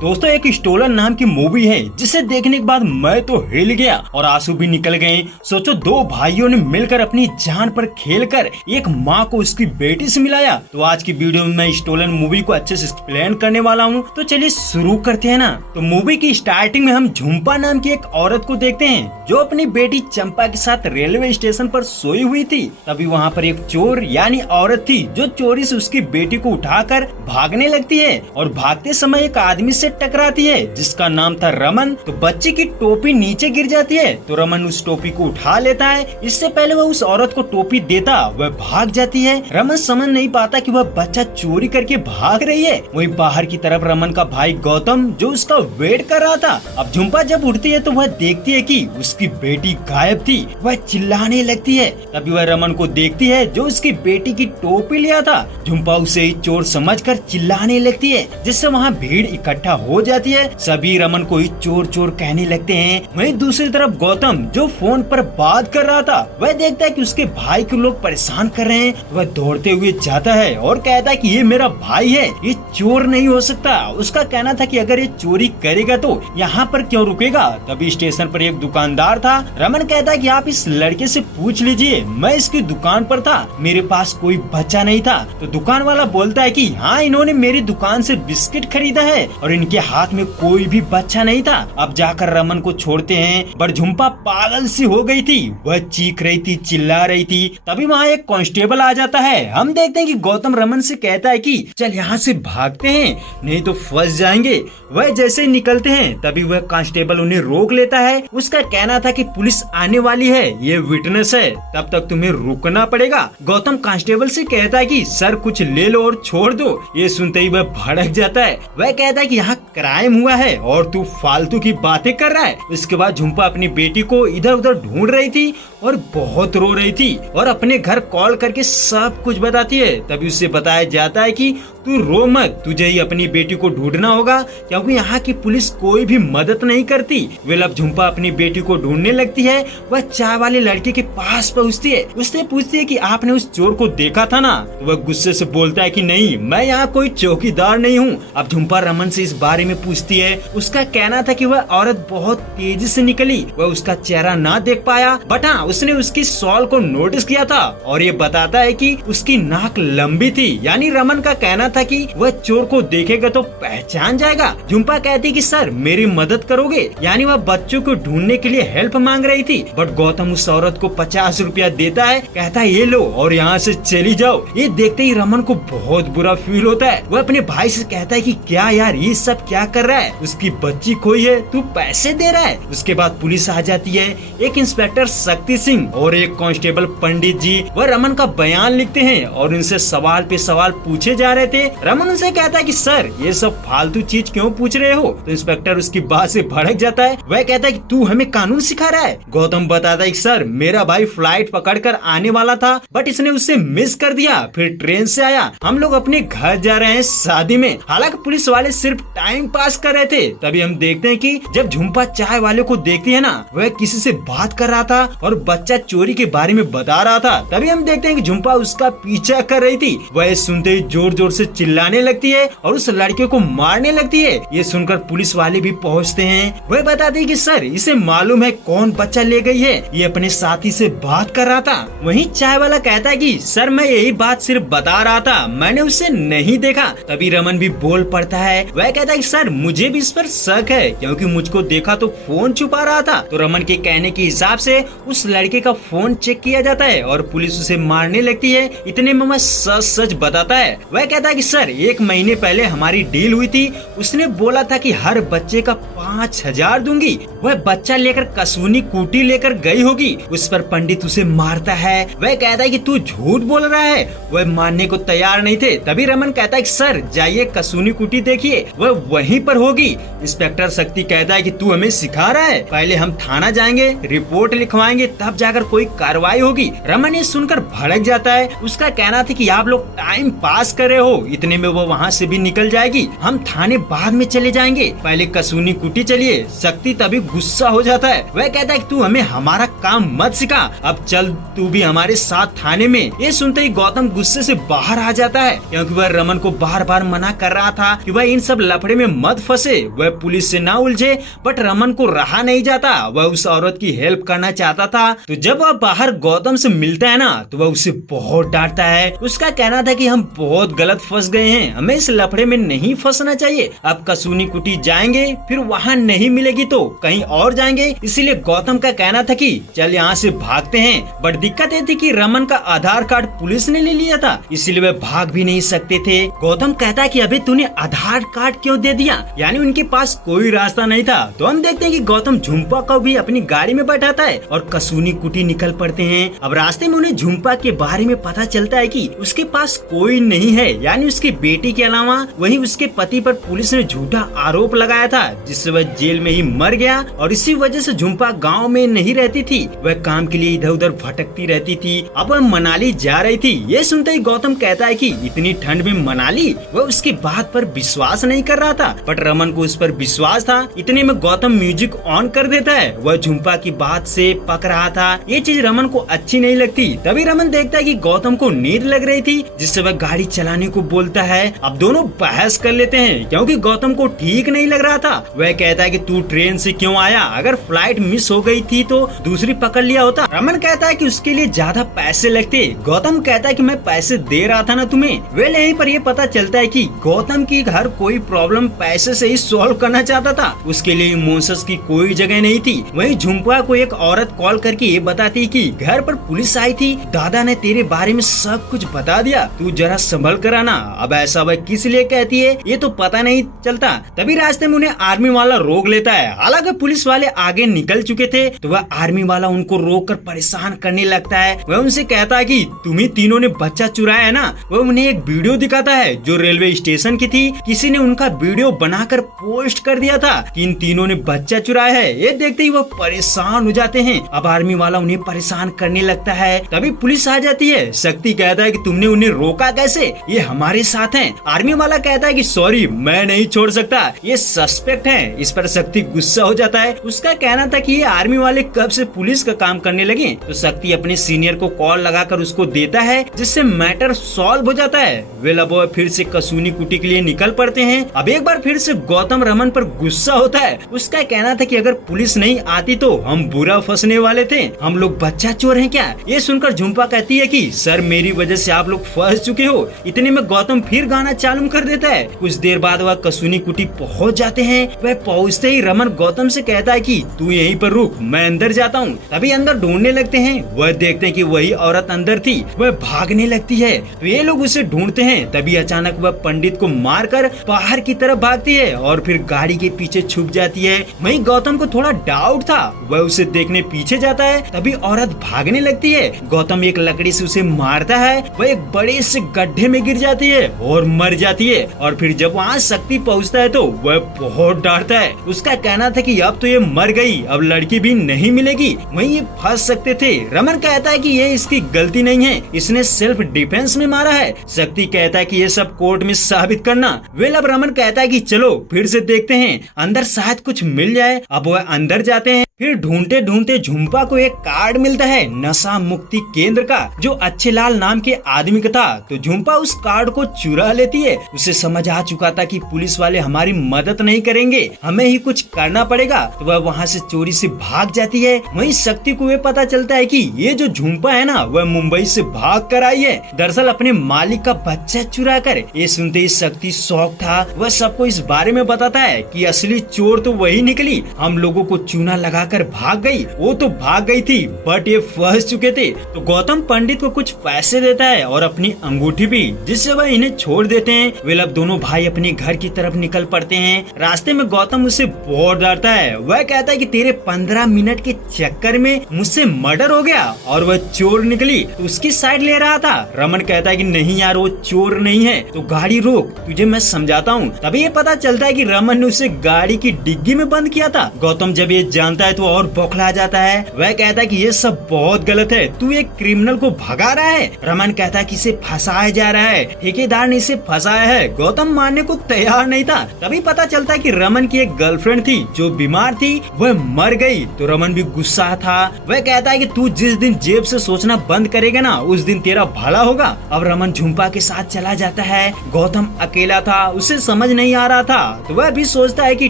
दोस्तों एक स्टोलन नाम की मूवी है जिसे देखने के बाद मैं तो हिल गया और आंसू भी निकल गए। सोचो दो भाइयों ने मिलकर अपनी जान पर खेलकर एक माँ को उसकी बेटी से मिलाया। तो आज की वीडियो में मैं स्टोलन मूवी को अच्छे से एक्सप्लेन करने वाला हूँ। तो चलिए शुरू करते हैं ना। तो मूवी की स्टार्टिंग में हम झुम्पा नाम की एक औरत को देखते हैं जो अपनी बेटी चंपा के साथ रेलवे स्टेशन पर सोई हुई थी। तभी वहाँ पर एक चोर यानी औरत थी जो चोरी से उसकी बेटी को उठाकर भागने लगती है और भागते समय एक आदमी से टकराती है जिसका नाम था रमन। तो बच्चे की टोपी नीचे गिर जाती है तो रमन उस टोपी को उठा लेता है। इससे पहले वह उस औरत को टोपी देता वह भाग जाती है। रमन समझ नहीं पाता कि वह बच्चा चोरी करके भाग रही है। वहीं बाहर की तरफ रमन का भाई गौतम जो उसका वेट कर रहा था। अब झुम्पा जब उठती है तो वह देखती है कि उसकी बेटी गायब थी। वह चिल्लाने लगती है। तभी वह रमन को देखती है जो उसकी बेटी की टोपी लिया था। झुम्पा उसे ही चोर समझकर चिल्लाने लगती है जिससे वहाँ भीड़ इकट्ठा हो जाती है। सभी रमन को ही चोर चोर कहने लगते हैं। वहीं दूसरी तरफ गौतम जो फोन पर बात कर रहा था वह देखता है कि उसके भाई को लोग परेशान कर रहे हैं। वह दौड़ते हुए जाता है और कहता है कि ये मेरा भाई है, ये चोर नहीं हो सकता। उसका कहना था कि अगर ये चोरी करेगा तो यहाँ पर क्यों रुकेगा। तभी स्टेशन पर एक दुकानदार था। रमन कहता है कि आप इस लड़के से पूछ लीजिए, मैं इसकी दुकान पर था, मेरे पास कोई बच्चा नहीं था। तो दुकान वाला बोलता है कि हाँ इन्होंने मेरी दुकान से बिस्किट खरीदा है और इनके हाथ में कोई भी बच्चा नहीं था। अब जाकर रमन को छोड़ते हैं। पर झुम्पा पागल सी हो गई थी, वह चीख रही थी, चिल्ला रही थी। तभी वहाँ एक कांस्टेबल आ जाता है। हम देखते हैं कि गौतम रमन से कहता है कि चल यहाँ से भागते हैं नहीं तो फंस जाएंगे। वह जैसे ही निकलते हैं तभी वह कांस्टेबल उन्हें रोक लेता है। उसका कहना था कि पुलिस आने वाली है, ये विटनेस है, तब तक तुम्हें रुकना पड़ेगा। गौतम कांस्टेबल से कहता है कि सर कुछ ले लो और छोड़ दो। ये सुनते ही वह भड़क जाता है। वह कहता है कि यहाँ क्राइम हुआ है और तू फालतू की बातें कर रहा है। इसके बाद झुम्पा अपनी बेटी को इधर उधर ढूंढ रही थी और बहुत रो रही थी और अपने घर कॉल करके सब कुछ बताती है। तभी उसे बताया जाता है कि तू रो मत, तुझे ही अपनी बेटी को ढूंढना होगा क्योंकि यहाँ की पुलिस कोई भी मदद नहीं करती। वे अब झुम्पा अपनी बेटी को ढूंढने लगती है। वह चाय वाले लड़के के पास पहुँचती है। उससे पूछती है कि आपने उस चोर को देखा था ना। तो वह गुस्से से बोलता है कि नहीं, मैं यहाँ कोई चौकीदार नहीं हूँ। अब झुम्पा रमन से इस बारे में पूछती है। उसका कहना था कि वह औरत बहुत तेजी से निकली, वह उसका चेहरा ना देख पाया, बट हाँ उसने उसकी शॉल को नोटिस किया था और ये बताता है कि उसकी नाक लंबी थी। यानी रमन का कहना था कि वह चोर को देखेगा तो पहचान जाएगा। झुम्पा कहती कि सर मेरी मदद करोगे। यानी वह बच्चों को ढूंढने के लिए हेल्प मांग रही थी। बट गौतम उस औरत को 50 रुपया देता है, कहता है ये लो और यहाँ से चली जाओ। ये देखते ही रमन को बहुत बुरा फील होता है। वह अपने भाई से कहता है कि क्या यार ये सब क्या कर रहा है, उसकी बच्ची खोई है, तू पैसे दे रहा है। उसके बाद पुलिस आ जाती है। एक इंस्पेक्टर शक्ति सिंह और एक कांस्टेबल पंडित जी वह रमन का बयान लिखते हैं और उनसे सवाल पे सवाल पूछे जा रहे थे। रमन उनसे कहता है कि सर ये सब फालतू चीज क्यों पूछ रहे हो। तो इंस्पेक्टर उसकी बात से भड़क जाता है। वह कहता है कि तू हमें कानून सिखा रहा है। गौतम बताता है कि सर मेरा भाई फ्लाइट पकड़कर आने वाला था बट इसने उससे मिस कर दिया, फिर ट्रेन से आया, हम लोग अपने घर जा रहे हैं शादी में। हालांकि पुलिस वाले सिर्फ टाइम पास कर रहे थे। तभी हम देखते हैं कि जब झुम्पा चाय वाले को देखती है ना, वह किसी से बात कर रहा था और बच्चा चोरी के बारे में बता रहा था। तभी हम देखते हैं कि झुम्पा उसका पीछा कर रही थी। वह सुनते ही जोर जोर से चिल्लाने लगती है और उस लड़के को मारने लगती है। ये सुनकर पुलिस वाले भी पहुंचते हैं। वह बताते हैं कि सर इसे मालूम है कौन बच्चा ले गई है, ये अपने साथी से बात कर रहा था। वहीं चाय वाला कहता है कि सर मैं यही बात सिर्फ बता रहा था, मैंने उसे नहीं देखा। तभी रमन भी बोल पड़ता है। वह कहता है कि सर मुझे भी इस पर शक है क्योंकि मुझको देखा तो फोन छुपा रहा था। तो रमन के कहने के हिसाब से उस लड़के का फोन चेक किया जाता है और पुलिस उसे मारने लगती है। इतने में वह सच सच बताता है। वह कहता है कि सर 1 महीने पहले हमारी डील हुई थी, उसने बोला था कि हर बच्चे का 5000 दूंगी। वह बच्चा लेकर कसूनी कूटी लेकर गई होगी। उस पर पंडित उसे मारता है। वह कहता है कि तू झूठ बोल रहा है। वह मानने को तैयार नहीं थे। तभी रमन कहता है कि सर जाइए कसूनी कुटी देखिए, वह वहीं पर होगी। इंस्पेक्टर शक्ति कहता है कि तू हमें सिखा रहा है, पहले हम थाना जाएंगे, रिपोर्ट लिखवाएंगे, तब जाकर कोई कार्रवाई होगी। रमन ये सुनकर भड़क जाता है। उसका कहना था कि आप लोग टाइम पास कर रहे हो। इतने में वो वहाँ से भी निकल जाएगी, हम थाने बाद में चले जाएंगे, पहले कसूनी कुटी चलिए। शक्ति तभी गुस्सा हो जाता है। वह कहता है कि तू हमें हमारा काम मत सिखा, अब चल तू भी हमारे साथ थाने में। ये सुनते ही गौतम गुस्से से बाहर आ जाता है, क्योंकि वह रमन को बार बार मना कर रहा था कि वह इन सब लफड़े में मत फंसे, वह पुलिस से ना उलझे। बट रमन को रहा नहीं जाता, वह उस औरत की हेल्प करना चाहता था। तो जब वह बाहर गौतम से मिलता है ना, तो वह उसे बहुत डांटता है। उसका कहना था कि हम बहुत गलत फंस गए हैं, हमें इस लफड़े में नहीं फंसना चाहिए। अब कसूनी कुटी जाएंगे, फिर वहाँ नहीं मिलेगी तो कहीं और जाएंगे। इसीलिए गौतम का कहना था कि चल यहाँ से भागते हैं। बट दिक्कत ये थी कि रमन का आधार कार्ड पुलिस ने ले लिया था, इसीलिए वे भाग भी नहीं सकते थे। गौतम कहता है कि अबे तूने आधार कार्ड क्यों दे दिया, यानी उनके पास कोई रास्ता नहीं था। तो हम देखते हैं कि गौतम झुम्पा को भी अपनी गाड़ी में बैठाता है और कसूनी कुटी निकल पड़ते हैं। अब रास्ते में उन्हें झुम्पा के बारे में पता चलता है कि उसके पास कोई नहीं है, यानी उसकी बेटी के अलावा। वहीं उसके पति पर पुलिस ने झूठा आरोप लगाया था, जिससे वह जेल में ही मर गया। और इसी वजह से झुम्पा गांव में नहीं रहती थी, वह काम के लिए इधर उधर भटकती रहती थी। अब वह मनाली जा रही थी। ये सुनते ही गौतम कहता है कि इतनी ठंड में मनाली, वह उसकी बात पर विश्वास नहीं कर रहा था, बट रमन को उस पर विश्वास था। इतने में गौतम म्यूजिक ऑन कर देता है, वह झुम्पा की बात से पक रहा था। ये चीज रमन को अच्छी नहीं लगती। तभी रमन देखता है कि गौतम को नींद लग रही थी, जिससे वह गाड़ी चलाने को बोलता है। अब दोनों बहस कर लेते हैं, क्योंकि गौतम को ठीक नहीं लग रहा था। वह कहता है कि तू ट्रेन से क्यों आया, अगर फ्लाइट मिस हो गई थी तो दूसरी पकड़ लिया होता। रमन कहता है कि उसके लिए ज्यादा पैसे लगते। गौतम कहता है कि मैं पैसे दे रहा था ना तुम्हें। वेल यहीं पर ये पता चलता है कि गौतम की हर कोई प्रॉब्लम पैसे से ही सॉल्व करना चाहता था, उसके लिए इमोशंस की कोई जगह नहीं थी। वहीं झुम्पा को एक औरत कॉल करके ये बताती कि घर पर पुलिस आई थी, दादा ने तेरे बारे में सब कुछ बता दिया, तू जरा संभल कर आना। अब ऐसा वह किस लिए कहती है ये तो पता नहीं चलता। तभी रास्ते में उन्हें आर्मी वाला रोक लेता है। हालांकि पुलिस वाले आगे निकल चुके थे, तो वह आर्मी वाला उनको रोक कर परेशान करने लगता है। वह उनसे कहता है कि तुम्ही तीनों ने बच्चा चुराया है ना। वह उन्हें एक वीडियो दिखाता है जो रेलवे स्टेशन की थी, किसी ने उनका वीडियो बनाकर पोस्ट कर दिया था कि इन तीनों ने बच्चा चुराया है। ये देखते ही वो परेशान हो जाते हैं। अब आर्मी वाला उन्हें परेशान करने लगता है। तभी पुलिस आ जाती है। शक्ति कहता है कि तुमने उन्हें रोका कैसे, ये हमारे साथ हैं। आर्मी वाला कहता है कि सॉरी मैं नहीं छोड़ सकता, ये सस्पेक्ट हैं। इस पर शक्ति गुस्सा हो जाता है। उसका कहना था कि ये आर्मी वाले कब से पुलिस का काम करने लगे। तो शक्ति अपने सीनियर को कॉल लगाकर उसको देता है, जिससे मैटर सॉल्व हो जाता है। वे अब फिर से कसूनी कुटी के लिए निकल पड़ते हैं। अब एक बार फिर से गौतम रमन पर गुस्सा होता है। उसका कहना था कि अगर पुलिस नहीं आती तो हम बुरा फंसने वाले थे, हम लोग बच्चा चोर हैं क्या। ये सुनकर झुम्पा कहती है कि सर मेरी वजह से आप लोग फंस चुके हो। इतने में गौतम फिर गाना चालू कर देता है। कुछ देर बाद वह कसूनी कुटी पहुंच जाते हैं। वह पहुंचते ही रमन गौतम से कहता है कि तू यहीं पर रुक, मैं अंदर जाता हूँ। तभी अंदर ढूंढने लगते हैं। वह देखते हैं कि वही औरत अंदर थी। वह भागने लगती है, तो ये लोग उसे ढूंढते हैं। तभी अचानक वह पंडित को मारकर बाहर की तरफ भागती है और फिर गाड़ी के पीछे छुप जाती है। वहीं गौतम को थोड़ा डाउट था, वह उसे देखने पीछे जाता है। तभी औरत भागने लगती है। गौतम एक लकड़ी से उसे मारता है। वह एक बड़े से गड्ढे में गिर जाती है और मर जाती है। और फिर जब वहाँ शक्ति पहुँचता है तो वह बहुत डांटता है। उसका कहना था कि अब तो ये मर गई, अब लड़की भी नहीं मिलेगी, वहीं ये फंस सकते थे। रमन कहता है कि ये इसकी गलती नहीं है, इसने सेल्फ डिफेंस में मारा है। शक्ति कहता है कि ये सब कोर्ट में साबित करना। वेल अब रमन कहता है कि चलो फिर से देखते हैं, अंदर शायद कुछ मिल जाए। अब वह अंदर जाते हैं। फिर ढूंढते ढूंढते झुम्पा को एक कार्ड मिलता है नशा मुक्ति केंद्र का, जो अच्छे लाल नाम के आदमी का था। तो झुम्पा उस कार्ड को चुरा लेती है। उसे समझ आ चुका था कि पुलिस वाले हमारी मदद नहीं करेंगे, हमें ही कुछ करना पड़ेगा। तो वह वहाँ से चोरी से भाग जाती है। वहीं शक्ति को यह पता चलता है कि ये जो झुम्पा है ना, वह मुंबई से भाग कर आई है, दरअसल अपने मालिक का बच्चा चुरा कर। ये सुनते ही शक्ति शौक था। वह सबको इस बारे में बताता है कि असली चोर तो वही निकली, हम लोगों को चूना लगा कर भाग गई। वो तो भाग गई थी, बट ये फंस चुके थे। तो गौतम पंडित को कुछ पैसे देता है और अपनी अंगूठी भी, जिससे वह इन्हें छोड़ देते हैं। वे अब दोनों भाई अपने घर की तरफ निकल पड़ते हैं। रास्ते में गौतम उसे बहुत डरता है। वह कहता है कि तेरे 15 मिनट के चक्कर में मुझसे मर्डर हो गया और वह चोर निकली, तो उसकी साइड ले रहा था। रमन कहता है कि नहीं यार, वो चोर नहीं है, तो गाड़ी रोक, तुझे मैं समझाता हूँ। तभी ये पता चलता है कि रमन ने उसे गाड़ी की डिग्गी में बंद किया था। गौतम जब ये जानता है तो और बौखला जाता है। वह कहता है कि ये सब बहुत गलत है, तू एक क्रिमिनल को भगा रहा है। रमन कहता है कि इसे फंसाया जा रहा है, ठेकेदार ने इसे फंसाया है। गौतम मानने को तैयार नहीं था। तभी पता चलता है कि रमन की एक गर्लफ्रेंड थी जो बीमार थी, वह मर गई। तो रमन भी गुस्सा रहा था। वह कहता है कि तू जिस दिन जेब से सोचना बंद करेगा ना, उस दिन तेरा भला होगा। अब रमन झुम्पा के साथ चला जाता है। गौतम अकेला था, उसे समझ नहीं आ रहा था, तो वह भी सोचता है कि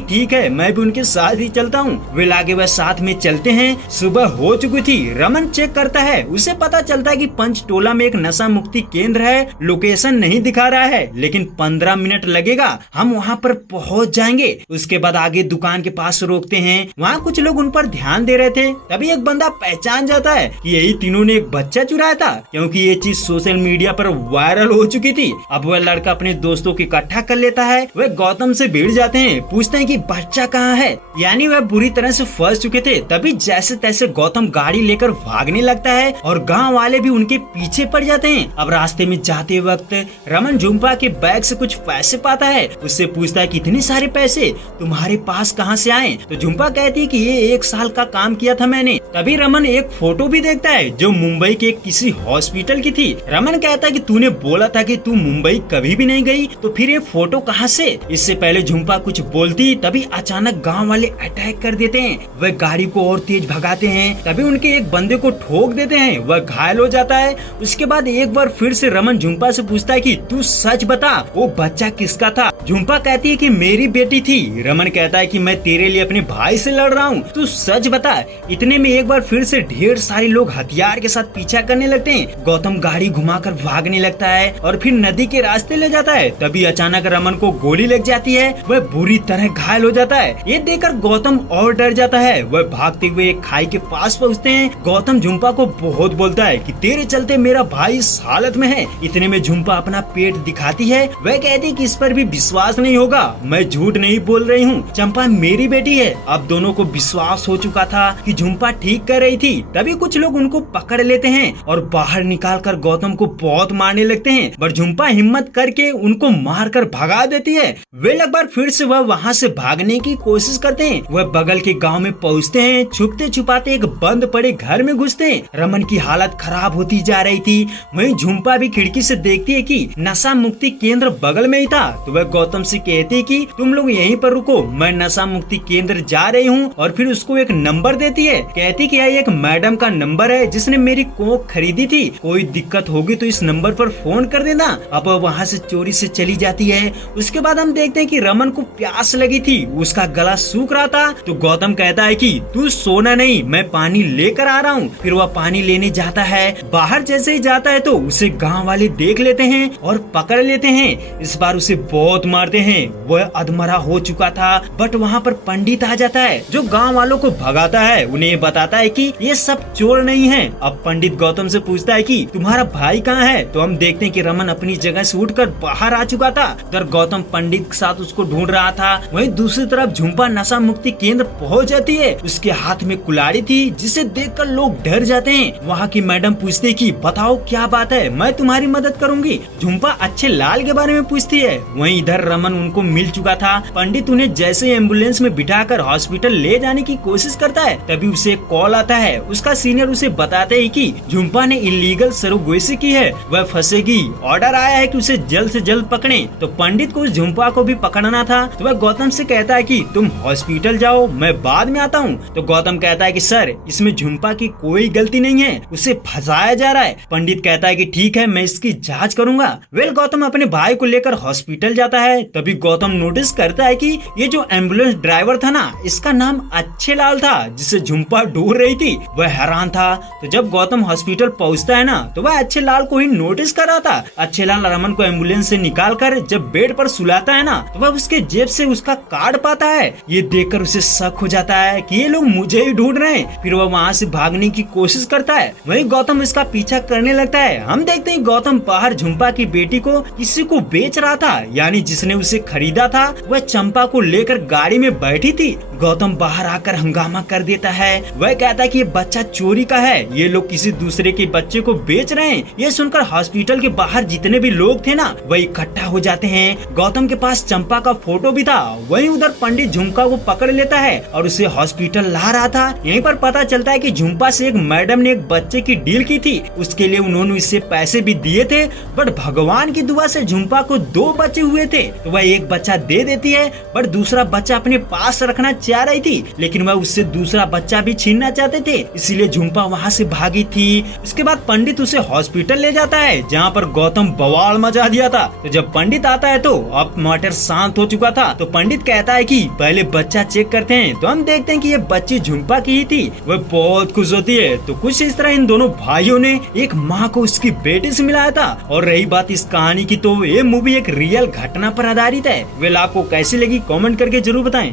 ठीक है, मैं भी उनके साथ ही चलता हूँ। वे लागे वह साथ में चलते हैं। सुबह हो चुकी थी। रमन चेक करता है, उसे पता चलता है कि पंचटोला में एक नशा मुक्ति केंद्र है। लोकेशन नहीं दिखा रहा है, लेकिन 15 मिनट लगेगा, हम वहाँ पर पहुँच जाएंगे। उसके बाद आगे दुकान के पास रोकते हैं। वहाँ कुछ लोग उन पर ध्यान दे रहे थे। तभी एक बंदा पहचान जाता है कि यही तीनों ने एक बच्चा चुराया था, क्योंकि ये चीज सोशल मीडिया पर वायरल हो चुकी थी। अब वह लड़का अपने दोस्तों को इकट्ठा कर लेता है। वह गौतम से भिड़ जाते हैं, पूछते हैं कि बच्चा कहाँ है। यानी वह बुरी तरह से फंस चुके थे। तभी जैसे तैसे गौतम गाड़ी लेकर भागने लगता है और गांव वाले भी उनके पीछे पड़ जाते हैं। अब रास्ते में जाते वक्त रमन झुम्पा के बैग से कुछ पैसे पाता है। उससे पूछता है कि इतने सारे पैसे तुम्हारे पास कहाँ से आए। तो झुम्पा कहती है कि ये 1 साल का काम किया था मैंने। तभी रमन एक फोटो भी देखता है जो मुंबई के किसी हॉस्पिटल की थी। रमन कहता है कि तूने बोला था कि तू मुंबई कभी भी नहीं गई, तो फिर ये फोटो कहाँ से। इससे पहले झुम्पा कुछ बोलती, तभी अचानक गांव वाले अटैक कर देते हैं। वह गाड़ी को और तेज भगाते हैं। तभी उनके एक बंदे को ठोक देते हैं, वह घायल हो जाता है। उसके बाद एक बार फिर से रमन झुम्पा से पूछता है कि तू सच बता, वो बच्चा किसका था। झुम्पा कहती है कि मेरी बेटी थी। रमन कहता है कि मैं तेरे लिए अपने भाई से लड़ रहा हूँ, तू सच बता। इतने में एक बार फिर से ढेर सारे लोग हथियार के साथ पीछा करने लगते हैं। गौतम गाड़ी घुमाकर भागने लगता है और फिर नदी के रास्ते ले जाता है। तभी अचानक रमन को गोली लग जाती है, वह बुरी तरह घायल हो जाता है। ये देखकर गौतम और डर जाता है। वह भागते हुए एक खाई के पास पहुँचते हैं। गौतम झुम्पा को बहुत बोलता है कि तेरे चलते मेरा भाई इस हालत में है। इतने में झुम्पा अपना पेट दिखाती है। वह कहती है कि इस पर भी विश्वास नहीं होगा, मैं झूठ नहीं बोल रही हूँ, चंपा मेरी बेटी है। अब दोनों को विश्वास हो चुका था कि झुम्पा ठीक कर रही थी। तभी कुछ लोग उनको पकड़ लेते हैं और बाहर निकालकर गौतम को बहुत मारने लगते हैं, पर झुम्पा हिम्मत करके उनको मारकर भगा देती है। वे लगभग फिर से वह वहाँ से भागने की कोशिश करते हैं। वह बगल के गांव में पहुँचते हैं। छुपते छुपाते एक बंद पड़े घर में घुसते हैं। रमन की हालत खराब होती जा रही थी। वहीं झुम्पा भी खिड़की से देखती है कि नशा मुक्ति केंद्र बगल में ही था। तो वह गौतम से कहती है कि तुम लोग यहीं पर रुको, मैं नशा मुक्ति केंद्र जा रही हूँ। और फिर उसको एक नंबर देती है। कहती कि यह एक मैडम का नंबर है जिसने मेरी कोक खरीदी थी, कोई दिक्कत होगी तो इस नंबर पर फोन कर देना। अब वहाँ से चोरी से चली जाती है। उसके बाद हम देखते हैं कि रमन को प्यास लगी थी, उसका गला सूख रहा था। तो गौतम कहता है कि तू सोना नहीं, मैं पानी लेकर आ रहा हूँ। फिर वह पानी लेने जाता है। बाहर जैसे ही जाता है तो उसे गाँव वाले देख लेते हैं और पकड़ लेते हैं। इस बार उसे बहुत मारते हैं। वह अधमरा हो चुका था। बट वहाँ पर पंडित आ जाता है जो गांव वालों को भगाता है। उन्हें बताता है कि ये सब चोर नहीं है। अब पंडित गौतम से पूछता है कि तुम्हारा भाई कहाँ है। तो हम देखते हैं कि रमन अपनी जगह से उठकर बाहर आ चुका था। उधर गौतम पंडित के साथ उसको ढूंढ रहा था। वहीं दूसरी तरफ झुम्पा नशा मुक्ति केंद्र पहुँच जाती है। उसके हाथ में कुल्हाड़ी थी जिसे देखकर लोग डर जाते हैं। वहाँ की मैडम पूछती है कि बताओ क्या बात है, मैं तुम्हारी मदद करूंगी। झुम्पा अच्छे लाल के बारे में पूछती है। वहीं इधर रमन उनको मिल चुका था। पंडित उन्हें जैसे एम्बुलेंस में बिठाकर हॉस्पिटल ले जाने की कोशिश करता है। तभी उसे कॉल आता है। उसका सीनियर उसे बताते है कि झुम्पा ने इलीगल सरोगेसी की है, वह फंसेगी। ऑर्डर आया है कि उसे जल्द से जल्द पकड़े। तो पंडित को उस झुम्पा को भी पकड़ना था। तो वह गौतम से कहता है कि तुम हॉस्पिटल जाओ, मैं बाद में आता हूँ। तो गौतम कहता है कि सर, इसमें झुम्पा की कोई गलती नहीं है, उसे फंसाया जा रहा है। पंडित कहता है कि ठीक है, मैं इसकी जांच करूंगा। वेल गौतम अपने भाई को लेकर हॉस्पिटल जाता है। तभी गौतम नोटिस करता है कि ये जो एम्बुलेंस ड्राइवर था ना, इसका नाम अच्छे लाल था, जिसे झुम्पा ढूंढ रही थी। वह हैरान था। तो जब गौतम हॉस्पिटल पहुंचता है ना, तो वह अच्छे लाल को ही नोटिस कर रहा था। अच्छे लाल रमन को एम्बुलेंस से निकालकर जब बेड पर सुलाता है ना, तो वह उसके जेब से उसका कार्ड पाता है। ये देखकर उसे शक हो जाता है कि ये लोग मुझे ही ढूंढ रहे हैं। फिर वह वहाँ से भागने की कोशिश करता है। वहीं गौतम इसका पीछा करने लगता है। हम देखते हैं गौतम बाहर झुम्पा की बेटी को किसी को बेच रहा था, यानी जिसने उसे खरीदा था वह चंपा को लेकर गाड़ी में बैठी थी। गौतम बाहर आकर हंगामा कर देता है। वह कहता है कि ये बच्चा चोरी का है, ये लोग किसी दूसरे के बच्चे को बेच रहे हैं। ये सुनकर हॉस्पिटल के बाहर जितने भी लोग थे ना, वह इकट्ठा हो जाते हैं। गौतम के पास चंपा का फोटो भी था। वहीं उधर पंडित झुम्पा को पकड़ लेता है और उसे हॉस्पिटल ला रहा था। यहीं पर पता चलता है कि झुम्पा से एक मैडम ने एक बच्चे की डील की थी। उसके लिए उन्होंने इससे पैसे भी दिए थे, बट भगवान की दुआ से झुम्पा को 2 बच्चे हुए थे। तो वह एक बच्चा दे देती है, बट दूसरा बच्चा अपने पास रखना चाह रही थी, लेकिन वह उससे दूसरा बच्चा भी छीनना चाहते थे, इसीलिए झुम्पा वहाँ से भागी थी। इसके बाद पंडित उसे हॉस्पिटल ले जाता है, जहाँ पर गौतम बवाल मचा दिया था। तो जब पंडित आता है तो अब मैटर शांत हो चुका था। तो पंडित कहता है कि पहले बच्चा चेक करते हैं। तो हम देखते हैं कि ये बच्ची झुम्पा की ही थी। वह बहुत खुश होती है। तो कुछ इस तरह इन दोनों भाइयों ने एक माँ को उसकी बेटे से मिलाया था। और रही बात इस कहानी की, तो ये मूवी एक रियल घटना पर आधारित है। वे आपको कैसी लगी कमेंट करके जरूर बताएं।